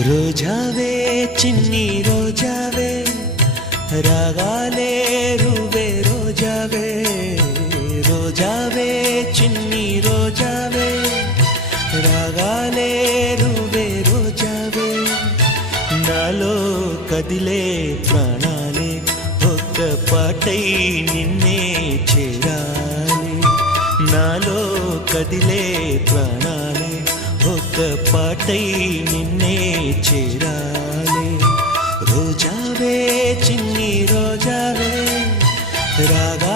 రోజావే చిన్ని రోజావే రాగాలే రువే రోజావే రోజావే చిన్ని రోజావే రాగాలే రువే రోజావే నాలో కదిలే ప్రాణాలే ఒక్క పాటై నిన్నే చేరాలి నాలో కదిలే ప్రాణాలే ఒక్క పాటై నిన్నే చేరాలి రోజావే చిన్ని రోజావే రాగా